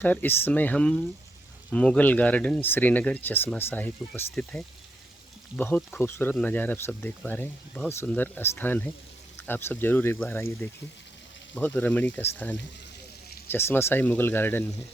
Sir इस समय हम मुग़ल गार्डन श्रीनगर चश्मा साहिब उपस्थित है। बहुत खूबसूरत नज़ारा आप सब देख पा रहे हैं। बहुत सुंदर स्थान है। आप सब ज़रूर एक बार आइए देखिए। बहुत रमणीक स्थान है। चश्मा साहिब मुग़ल गार्डन में है।